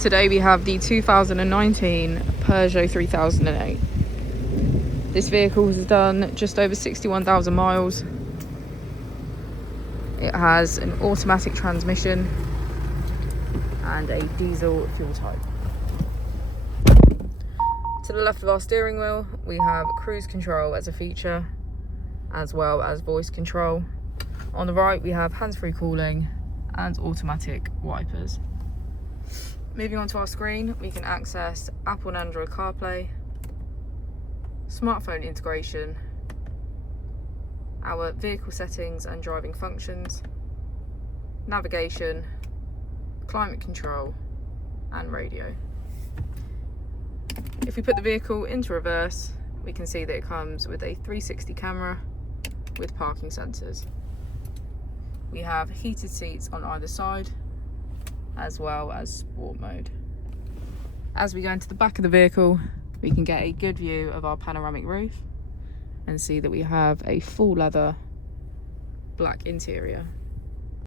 Today we have the 2019 Peugeot 3008. This vehicle has done just over 61,000 miles. It has an automatic transmission and a diesel fuel type. To the left of our steering wheel, we have cruise control as a feature, as well as voice control. On the right, we have hands-free cooling and automatic wipers. Moving on to our screen, we can access Apple and Android CarPlay, smartphone integration, our vehicle settings and driving functions, navigation, climate control, and radio. If we put the vehicle into reverse, we can see that it comes with a 360 camera with parking sensors. We have heated seats on either side, as well as sport mode. As we go into the back of the vehicle, we can get a good view of our panoramic roof and see that we have a full leather black interior.